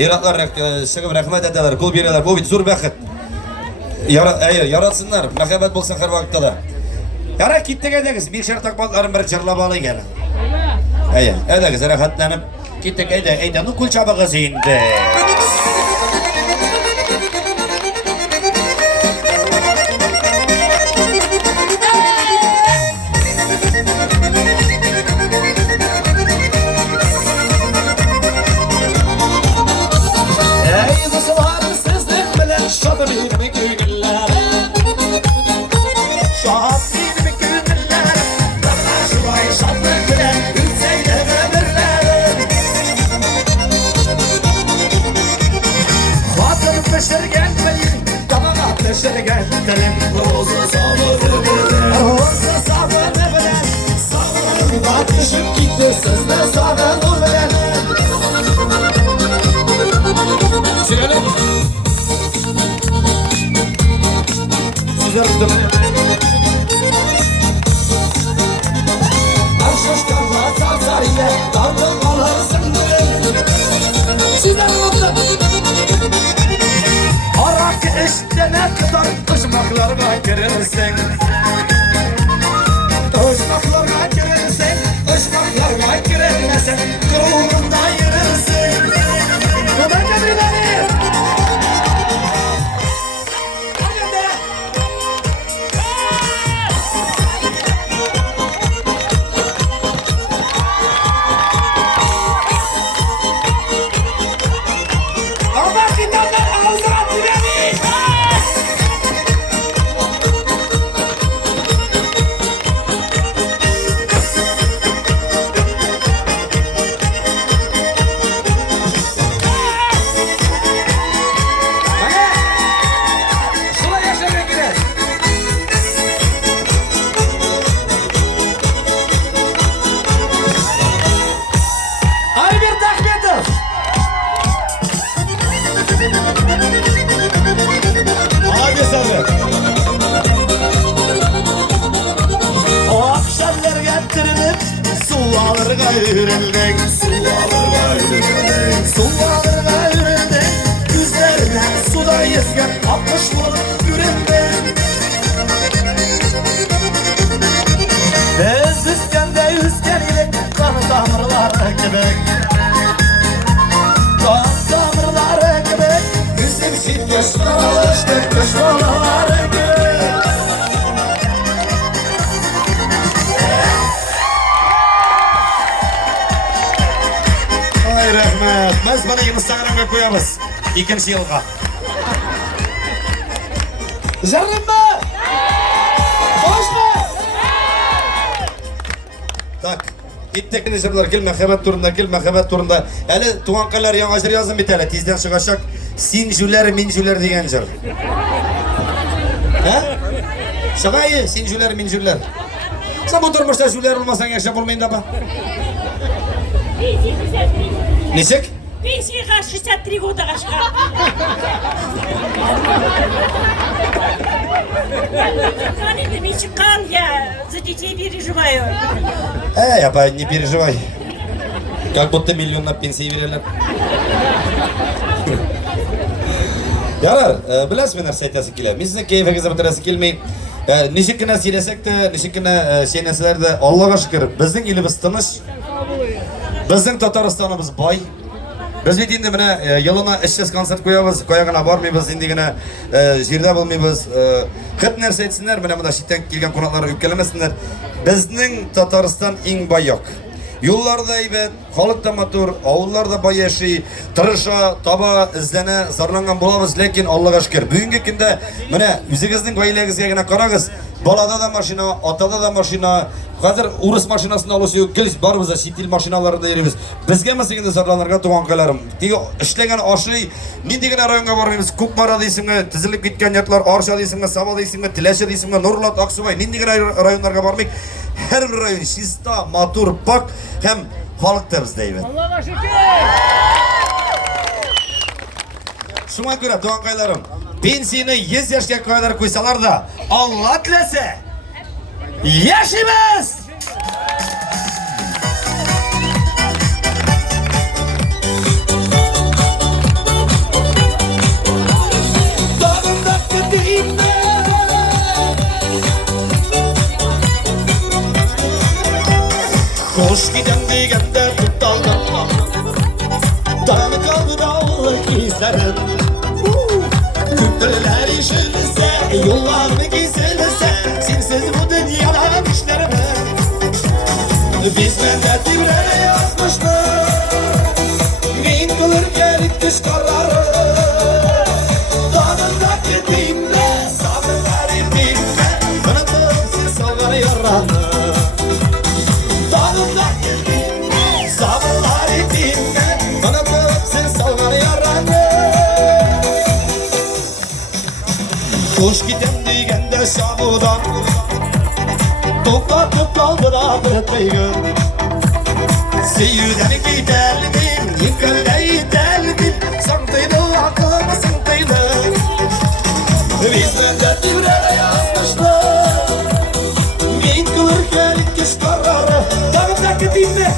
Iraklar шығып рахмет айталар, кол берелер. Bu bir zor бақыт. Yaratsınlar. Muhabbet bolsa her vakitte de. Yara gittik ederiz. Bir şart takmalarım bir çırlap alayım gene. Ederiz. Rahatlanıp gittik ederiz. Nukul çabası indi. Biz bana Instagram'a koyarız. İkinci yılga. Jarım mı? Hoş mu? Tak. Gittik nişanlar gel mehamet turunda. Hele tuğankalar yağışır yazın bir tane. Tizden çıkacak. Minjüler diyen jar. Ha? Şakayı minjüler. Sen bu durmuşta jüler olmasan yaşam olmayın da ba. Нисек? Пенсияға 63 года қашқа. Мен шыққан, я за детей переживаю. Я не переживай. Как будто миллион на пенсии verirler. Yarar, bilasizmi narsa aytasi keladi. Men sizning kayfingizni bitirasi kelmay, nechikina siylasakda, nechikina şey narsalarda Allohga shukr, bizning elimiz tinch. Bizning Tataristonimiz boy. Biz endi mana yilini ishsiz konsert qo'yamiz, qo'yagina bormaymiz, endigina yerda bo'lmaymiz. Ko'p narsa aytsinlar, mana bunda chetdan kelgan qo'noqlar o'pkalamasinlar. Bizning Tatariston eng boyoq. Yo'llarda aybat, xalqda motor, ovullarda boy yashay, tirisha, toba, izlana, zarlangan bo'lamiz, lekin Allohga shukr. Bugungi kunda mana o'zingizning boyligingizga qarag'iz. Balada da mashina, otada da mashina, hozir urus mashinasini olasiz yo'q, kelish bor biz sitil mashinalarida yuribmiz. Bizga masalan zarlanlarga to'g'onqalarim. Tegi ishlagan oshli, mendigina rayonga bormaymiz. Ko'kmara deysizmi, tizilib ketgan yerlar, Orsha deysizmi, Savo deysizmi, Tilasha deysizmi, Nurlat, Oqsubay, mendigina rayonlarga bormayk. Her bir rayon şista, matur, pak hem halkta bizde evet. Allah'a şükür. Şuna göre doğankaylarım, pensiyini 100 yaşga kadar koysalar da Allah dilese yaşayımız. degende tutaldım. Tanı kaldı dağlık izlerim. Kültürler işinse, yollarını gizlense, sensiz bu dünyadan işlerim. Biz mende divrene yazmıştık, min kılır gelik kış kararı. Dağındaki dinle, sabırları dinle, kanatım siz salgar yaranı. Dağındaki dinle, sabırları dinle, kanatım siz salgar yaranı. Kuş gidem degende şabudan, toplatıp kaldıra beygin. Seyirden giderdim, yıkılda giderdim, santıydı aklıma santıydı. Biz mende divrene yazmışlar, min kılır gelik kış kararı. Dağındaki dinle.